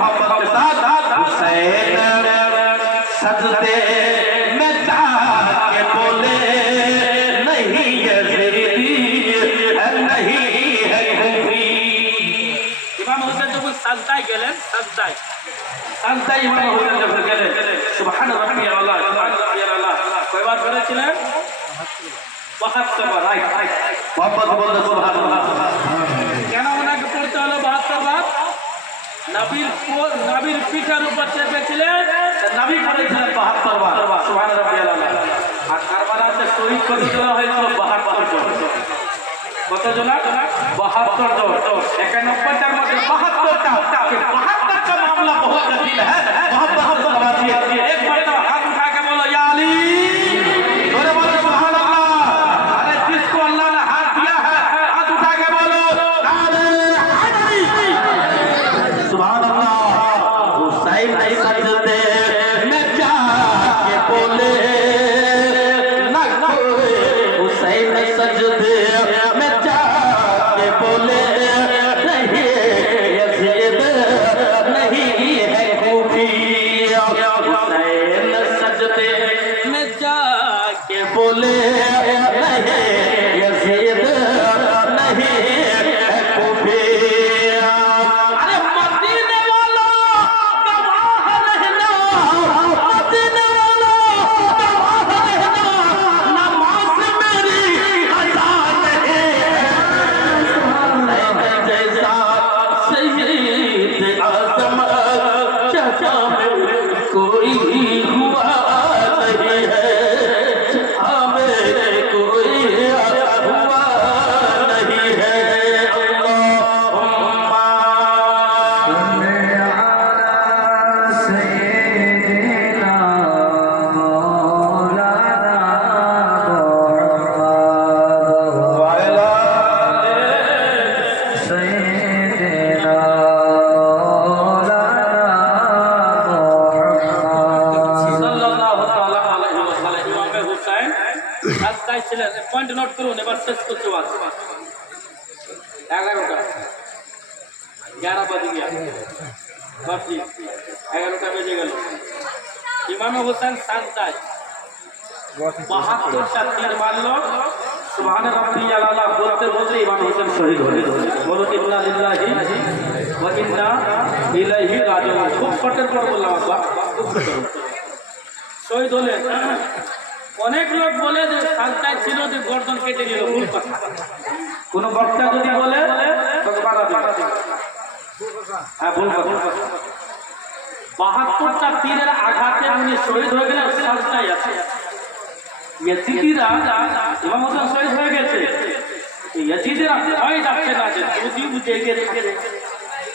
मोहम्मद के साथ हुसैन सजदे में के बोले नहीं है जिंदगी नहीं है कुफरी ইমাম হোসেন যখন সাজদায় গেলেন সাজদায়। সাজদায় ইমাম হোসেন যখন গেলেন। সুবহান রাব্বি আল্লাহ নবীর নবীর পিঠার উপর চেপেছিলেন। নবী করেছিলেন বাহাত্তর বার সুহান আর কারবালাতে শহীদ করে দেওয়া হয়েছিল বাহাত্তর জন কত জনা? বাহাত্তর জন। একানব্বইটার মধ্যে বাহাত্তরটা বাহাত্তরটা মামলা বহুত কঠিন হ্যাঁ, হ্যাঁ বাহাত্তর এক বারটা ছিলেন পয়েন্ট নোট করুন, এবার শেষ করতে ওয়াজ এগারোটা। গ্যারা বাজে গিয়া এগারোটা বেজে গেল। ইমামে হুসাইন সাজদায় বাহাত্তরটা তীর মারলো। সুবহান রাব্বিয়াল আলা বলতে বলতে ইমাম হোসেন শহীদ হলেন। বলো, ইন্না লিল্লাহি ওয়া ইন্না ইলাইহি রাজিউন। খুব কটের পর বললাম, আব্বা, খুব কটের। শহীদ হলেন। অনেক লোক বলে যে সাজদায় ছিল যে গর্দন কেটে নিল, ভুল কথা। কোন বক্তা যদি বলে। হ্যাঁ বাহাত্তরটা তীরের আঘাতে উনি শহীদ হয়ে গেলেন সাজদায় আছে।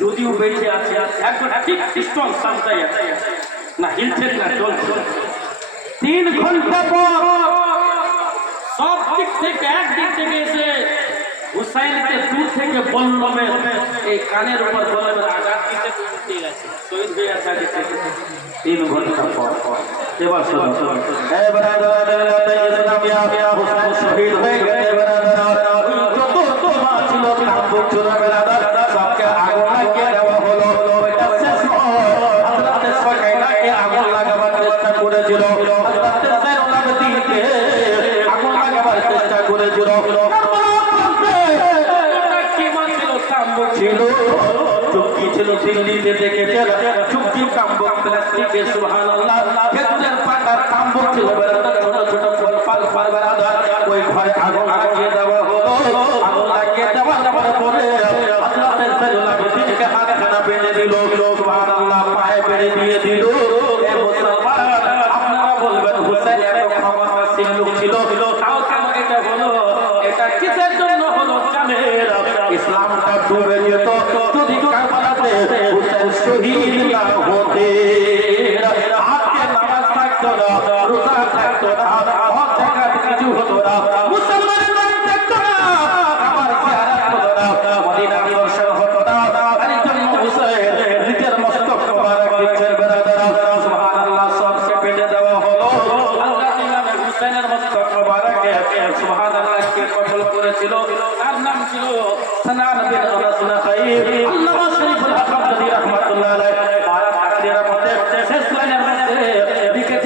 যদিও বেঁচে আছে না হিলছে না চলছে তিন ঘণ্টা পর সব দিক থেকে এক দিক থেকে এসে হুসাইনকে দূর থেকে বল্লমে এই কানের উপর বল্লমের আঘাত দিতে গেছে শহীদ হয়ে থেকে তিন ঘণ্টা পর এবার ইয়া শহীদ হয়ে গেছে ছিল দিল্লিতে দেখেছে চুক্তি কাম্বক প্লাস্টিকের সুহান আল্লাহ পাতার কাম্বক ছিল বেড়াতে থাকতো না রোজা থাকতো না কিছু হতো না মুসলমানের নাম থাকতো না আমার চেহারা হতো না মদিনা দর্শন হতো না আর জন্য হুসেন নিজের মস্তক মোবারক দিচ্ছেন বেরাদারা সুবহানাল্লাহ সব সে পেটে দেওয়া হলো আল্লাহ ইমামে হুসেনের মস্তক মোবারকে সুবহানাল্লাহ কে কবুল করেছিল তার নাম ছিল সানান বিন আনাস নাকাই আল্লামা শরীফুল হাসান রাহমাতুল্লাহ আলাইহি আর হাদিরা মধ্যে শেষ লাইনের মধ্যে দিকে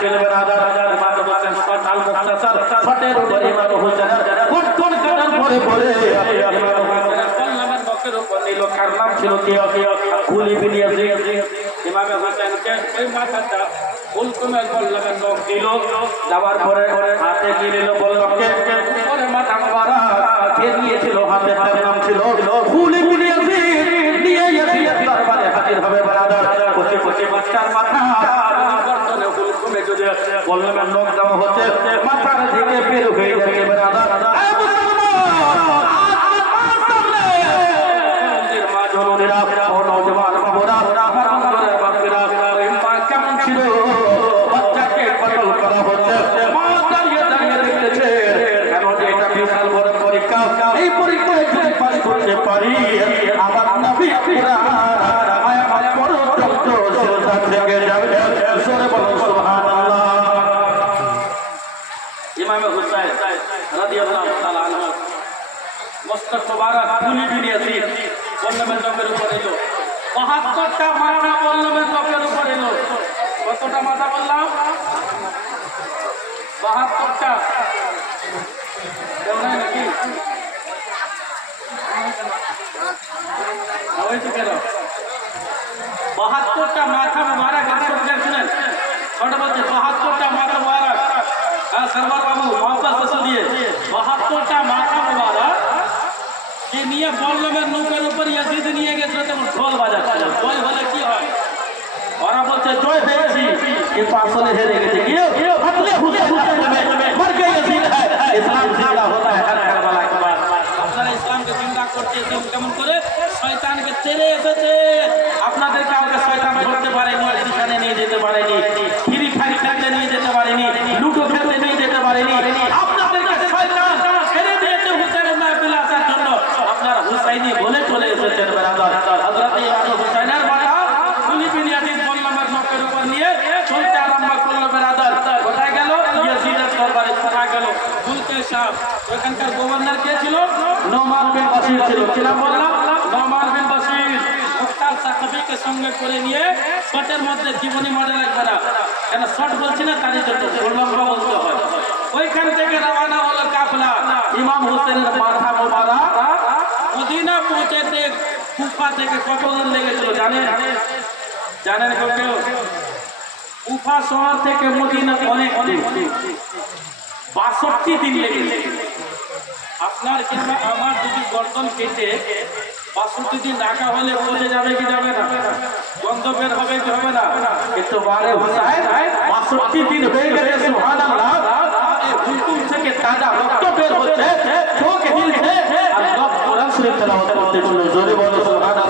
ছিল বেরাদার ইমাম হোসেন সকাল মুক্তাসার ফটের উপরে ইমাম হোসেন বর্তন কাটার পরে পরে ইমাম হোসেন কল্লামের বকের কার নাম ছিল কুলি বিনিয়া ইমামে হোসেনকে ওই মাথাটা ফুলকুমে কল্লামের নখ দিল। যাওয়ার পরে হাতে কি নিল বল্লভকে পরে মাথা মারা কে নিয়েছিল হাতে তার নাম ছিল। কুলি বিনিয়া নিয়ে ইয়াসির দরবারে হাজির হবে বেরাদার। কচি কচি বাচ্চার মাথা। হুলকুমে যদি দেওয়া হচ্ছে মাথার দিকে বের হয়ে যাচ্ছে বেরাদার। মস্তক মোবারক ফুলি বিনিয়েছি বল্লমের চোখের উপর এলো। বাহাত্তরটা মাথা বল্লমের চোখের উপর এলো। কতটা মাথা বললাম? বাহাত্তরটা। কেউ নাই নাকি? তো কেন বাহাত্তরটা মাথা মোবারক শুনেন ছোট বলছে, বাহাত্তরটা মাথা মোবারক। হ্যাঁ সরবার বাবু মোহাম্মদ দিয়ে। বাহাত্তরটা মাথা মোবারক। নিয়ে নৌকার উপর নিয়ে গেছিল তখন ঢোল কি হয়? ওরা বলছে, জয় পেয়েছি। কিন্তু আসলে হেরে গেছে। ইসলামকে করতে কেমন করে? শয়তানকে এসেছে। শয়তান করতে পারেনি নিয়ে যেতে পারেনি। গেল। মুলকে শাহ ওখানকার গভর্নর কে ছিল? নোমান বিন বাসির ছিল। কি নাম বললাম? নোমান বিন বাসির মুক্তার সাহাবিকে সঙ্গে করে নিয়ে শটের মধ্যে জীবনী মডেল লাগবে না। কেন শট বলছি না? তারই জন্য। লম্বা বলতে হয়। ওইখান থেকে রওনা হলো কাফলা। ইমাম হোসেনের মাথা মোবারক। মদিনা পৌঁছাতে কুফা থেকে কতদিন লেগেছিল। জানেন? জানেন কেউ কেউ কুফা শহর থেকে মদিনা অনেক অনেক বাষট্টি দিন লেগেছে আপনার কিংবা আমার যদি গর্দন কেটে বাষট্টি দিন রাখা হলে পচে যাবে কি যাবে না? গন্ধ বের হবে কি হবে না? কিন্তু বারে 62 দিন হয়ে গেছে এই হুকুম থেকে তাজা রক্ত বের হচ্ছে চোখ হিলছে আর লোক কোরআন শরীফ তেলাওয়াত করতে জোরে বলো সুবহানাল্লাহ।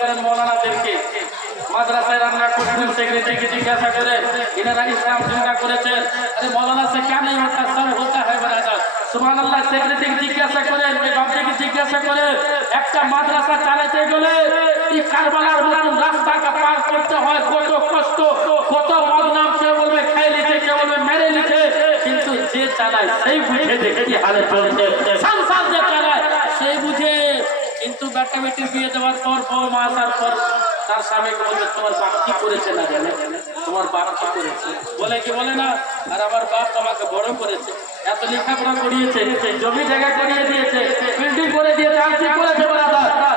করেন মৌলানাদেরকে। মাদ্রাসায় রান্না করছেন জিজ্ঞাসা করে এনারা ইসলাম জিন্দা করেছেন? আরে, মৌলানা, সে কেন হয় সুবহান আল্লাহ জিজ্ঞাসা ওই জিজ্ঞাসা করে, একটা মাদ্রাসা চালাতে গেলে এই কারবালার রাস্তাকে পার করতে হয়? কত কষ্ট, কত বদনাম কেউ বলবে খাই লিখে কেউ বলবে, মেরে লিখে কিন্তু যে চালায়, সেই বুঝে কি হালে চলছে। সংসার যে চালায়, সেই বুঝে কিন্তু বেটা বেটির বিয়ে দেওয়ার পর বউ, মা আসার পর তার স্বামীকে বলবে, তোমার বাপ কি করেছে না জানে? তোমার বাপ কি করেছে? বলে কি, বলে না, আর আমার বাপ আমাকে বড় করেছে। এত লেখাপড়া করিয়েছে, জমি জায়গা করিয়ে দিয়েছে বিল্ডিং করে দিয়েছে, আর কি করেছে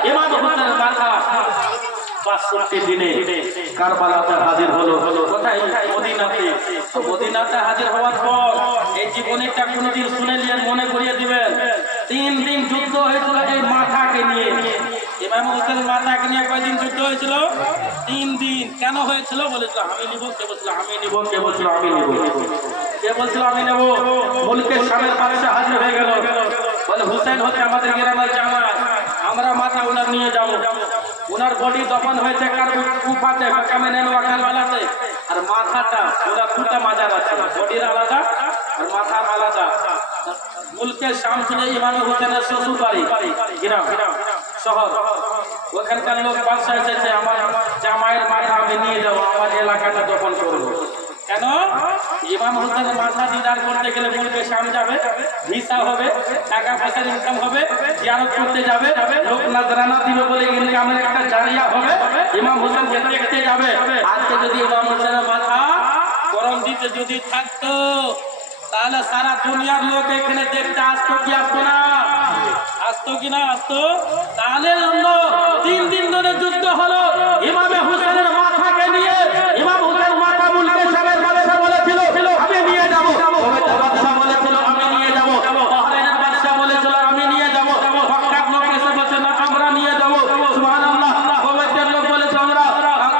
ইমাম হোসেনের মাথা কারবালাতে হাজির হলো। কোথায়? মদিনাতে। মদিনাতে হাজির হওয়ার পর এই জীবনীটা কোনোদিন শুনে নিয়ে মনে করিয়ে দিবেন। তিন দিন যুদ্ধ হয়েছিল এই মাথাকে নিয়ে। ইমাম হোসেন মাথাকে নিয়ে কয়দিন যুদ্ধ হয়েছিল? তিন দিন। কেন হয়েছিল? বলেছিল, আমি নিব, কে বলছিল, আমি নিব, কে বলছিল, আমি নিব। কে বলছিল, আমি নেব? মুলকের সামনের পাশে হাজির হয়ে গেল। বলে হুসেন হচ্ছে আমাদের গ্রামের জামাত আমরা মাথা উনার নিয়ে যাব। ওনার বডি দফন হয়েছে কার কুফাতে মাকামে নেনোয়া কারবালাতে। আর মাথাটা ওরা দুটা মাজার আছে। বডির আলাদা আর মাথার আলাদা। মুলকের শামসুল ইমাম হোসেনের শ্বশুর বাড়ি গ্রাম, শহর। ওখানকার লোক বাদশা এসেছে, আমার জামাইয়ের মাথা আমি নিয়ে যাব, আমার এলাকাটা দখল করব। কেন? ইমাম হোসেন মাথা দিদার করতে গেলে মূল পেশাম যাবে, ভিসা হবে টাকা পয়সার ইনকাম হবে, জিয়ারত করতে যাবে, লোক নাজরানা দিবে বলে ইনকামের একটা জারিয়া হবে, ইমাম হোসেনকে দেখতে যাবে। আজকে যদি ইমাম হোসেনের মাথা গরম দিতে যদি থাকতো তাহলে সারা দুনিয়ার লোক এখানে দেখতে আসতো কি আসতো না? আসতো কি না আসতো? তাহলে তিন দিন ধরে যুদ্ধ হলো। এভাবে হুসেনের মাথাকে নিয়ে ইমাম হুসেন মাথা মুলকে সাহেবের বাদশা বলেছিল আমি নিয়ে যাব ওবেদের বাদশা বলেছিল আমি নিয়ে যাব বাহরাইনের বাদশা বলেছিল আমি নিয়ে যাব মক্কার লোক এসে বলছে না আমরা নিয়ে যাব সুবহানাল্লাহ ওবেদের লোক বলেছে আমরা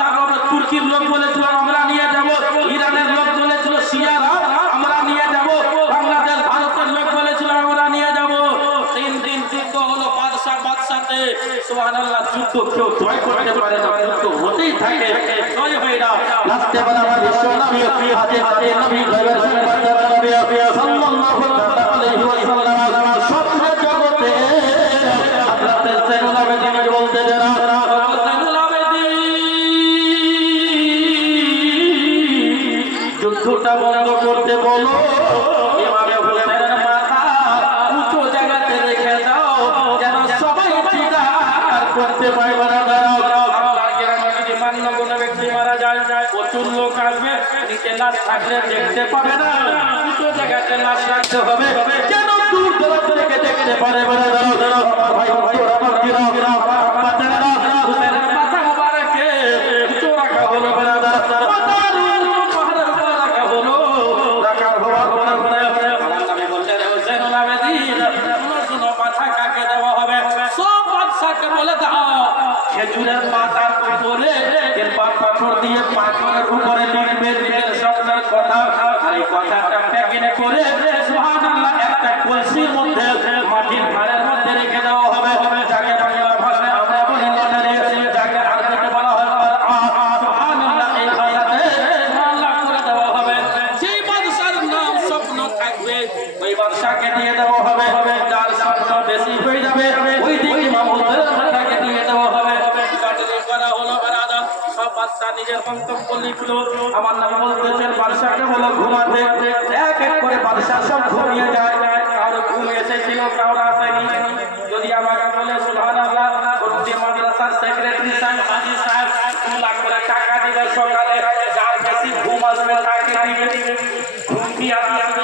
তারপর তুর্কির লোক বলেছিল আমরা নিয়ে যাব ইরানের লোক বলেছিল শিয়ারা আমরা নিয়ে যাব বাংলাদেশ ভারতের লোক বলেছিল আমরা নিয়ে যাব তিন দিন যুদ্ধ হলো বাদশা বাদশাতে সুবহানাল্লাহ যুদ্ধ কেউ জয় করতে পারে না যুদ্ধ হতেই থাকে জয় বলা আমার বিশ্ব নবী হাতে হাতে নবী গয়বের দেওয়া নবী সাল্লাল্লাহু আলাইহি ওয়াসাল্লাম স্বপ্ন দেখতে পাবে না দুটো জায়গাতে লাশ রাখতে হবে কেন দূর দূরান্ত থেকে দেখতে পারে বলে দাঁড়াও দাঁড়াও ভাই ভাই আমার দিরাও দিরাও আমার দিরাও হুসেনের মাথা মোবারকে উঁচু রাখা হলো বলে দাঁড়াও মাথার উপর পাহাড়ের উপর রাখা হলো রাখার হওয়ার পরে পরে আমার নবী বলছেন, "হে হুসেনুল আবেদিন, শুনো, শুনো, মাথা কাকে দেওয়া হবে? সব বাদশাকে বলে দাও খেজুরের পাতার উপরে এরপর পাথর দিয়ে পাথরের উপরে লিখবে নিজের স্বপ্নের কথা আর এই কথাটা প্যাকেটে করে সুবহানাল্লাহ একটা কলসির মধ্যে মাটির ভাড়ের মধ্যে রেখে দেওয়া হবে যাকে বাংলা ভাষায় আমরা বলি লটারি যাকে আরবিতে বলা হয় কোরআন। সুবহানাল্লাহ এই ভাষাতে আল্লাহ করে দেওয়া হবে যেই বাদশার নাম স্বপ্ন থাকবে ওই বাদশাকে দিয়ে দেওয়া হবে যার স্বপ্ন বেশি হয়ে যাবে ওই দিকে ইমাম হুসেনের মাথাকে দিয়ে দেওয়া হবে লটারি করা হলো বেরাদার সব বাদশা আমার নাম বলতেছেন বাদশাকে হলো ঘুমাতে। এক এক করে বাদশা সব ঘুমিয়ে যায় কারও ঘুম এসেছিল কারও আসেনি যদি আমাকে বলে সুবহানাল্লাহ ভর্তি মাদ্রাসার সেক্রেটারি সাহেব হাজি সাহেব দু লাখ করে টাকা দিবে সকালে যার বেশি ঘুম আসবে তাকে দিবে ঘুম কি আর আসবে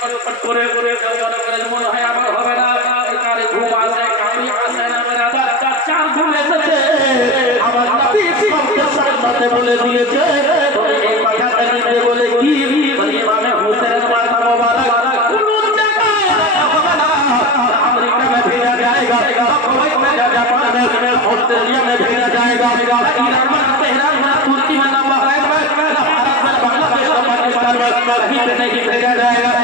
করে করে মনে করে মনে হয় আমার হবে না কারে ঘুম আসে কারি আসে না বেরাদার চার ঘুম এসেছে আমার নবী সবকে সামনে বলে দিয়েছে তবে এই মাথাটা নিতে বলে কি বলে ইমামে হুসেনের মাথা মোবারক কোন জায়গায় রাখা হবে না अमेरिका में भेजा जाएगा कुवैत में जापान में ऑस्ट्रेलिया में भेजा जाएगा ईरान में तेहरान में तुर्की में ना बहरीन में ना भारत में बांग्लादेश में पाकिस्तान में कहीं पे नहीं भेजा जाएगा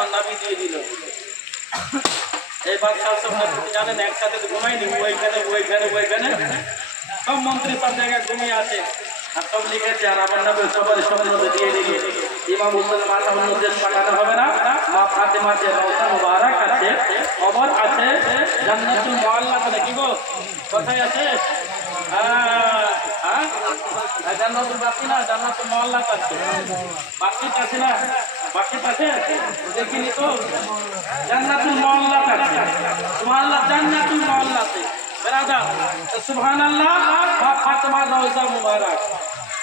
তোমার নাবি দিয়ে দিল। এই বাদশাহ জানেন একসাথে ঘুমাইনি ওইখানে ওইখানে ওইখানে সব মন্ত্রী জায়গায় ঘুমিয়ে আছে। আর সব লিখেছে আর আমার নামে সবার দিয়ে ইমাম হুসেন মাথা হবে না। মা যে রওজা মুবারক আছে কবর আছে জান্নাতুল কি গো? আছে? হ্যাঁ, না জান্নাতুল মুবারক।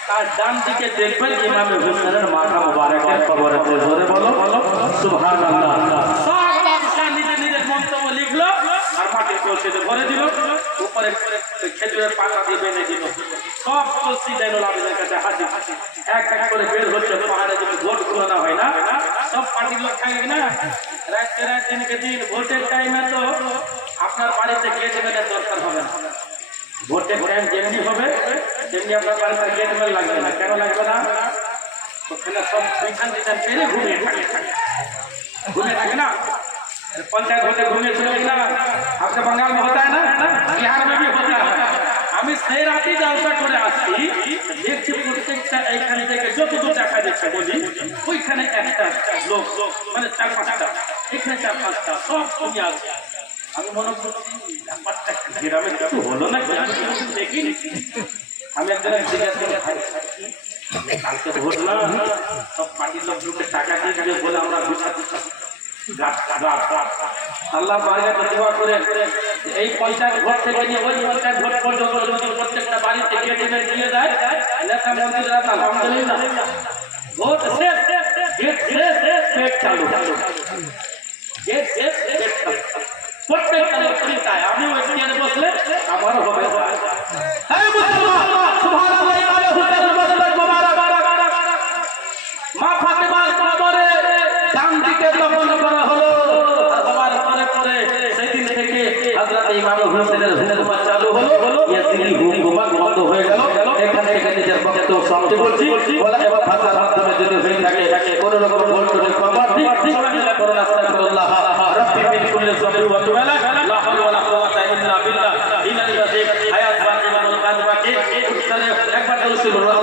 তার ডান দিকে দেখবেন মাথা মুবারকের কবর আছে জোরে বলো সব বাদশাহ নিজের নিজের মন্তব্য লিখলো আপনার বাড়িতে গেট মেনের দরকার হবে না। ভোটের টাইম যেমনি হবে, তেমনি আপনার বাড়িতে গেট মেল লাগবে না। কেন লাগবে না? ওখানে সব বিধান পেরে ঘুমিয়ে घूमे থাকে না? पंचायत होते घूमे सुने ना आपके बंगाल में होता है ना बिहार में भी होता है আমি সেই রাতে জালসা করে আসছি দেখছি প্রত্যেকটা এইখানে থেকে যতদূর দেখা যাচ্ছে বলি ওইখানে একটা লোক মানে চার পাঁচটা এখানে চার পাঁচটা সব তুমি আছে আমি মনে করছি ব্যাপারটা গ্রামে কিছু হলো না কি? আমি কিছু দেখিনি আমি একজনের জিজ্ঞাসা করে ভাই, কালকে ভোট না সব পার্টির লোকগুলোকে টাকা দিয়ে দিবে বলে আমরা গুছাতে আল্লাহ বাইরে দোয়া করে এই পঞ্চায়েত ভোট থেকে নিয়ে ওই পঞ্চায়েত ভোট পর্যন্ত যদি প্রত্যেকটা বাড়িতে গেট এনে দিয়ে যায়, নেতা মন্ত্রীরা তো আলহামদুলিল্লাহ ভোট শেষ, গেট শেষ, পেট চালু। গেট শেষ, পেট চালু। প্রত্যেকটা পত্রিকায় আমি ওই চেয়ারে বসলে আমারও হবে হ্যাঁ মুসলমান সুবহানাল্লাহ ইমামে হুসেনের মসজিদ মোবারক মা ফাতেমার কবরে ডান দিকে দফন করা হলো আর হওয়ার পরে পরে সেদিন থেকে হযরত ইমাম হোসেনের হুকুমত চালু হলো ইয়াজিদি হুকুমত বন্ধ হয়ে গেল। এখান থেকে নিজের বক্তব্য সমাপ্তি বলছি। বলা এবার ভাষার মাধ্যমে যদি হয়ে থাকে কোন রকম ভুল করে ক্ষমা ঠিক ঠিক করুন আস্তাগফিরুল্লাহ রাব্বি মিন কুল্লি সাবরি ওয়া তুবালা লা হাওলা ওয়া লা কুওয়াতা ইল্লা বিল্লাহ। ইনাল বাসিক হায়াত বাকি মানুল কাজ বাকি একবার রাসূলুল্লাহ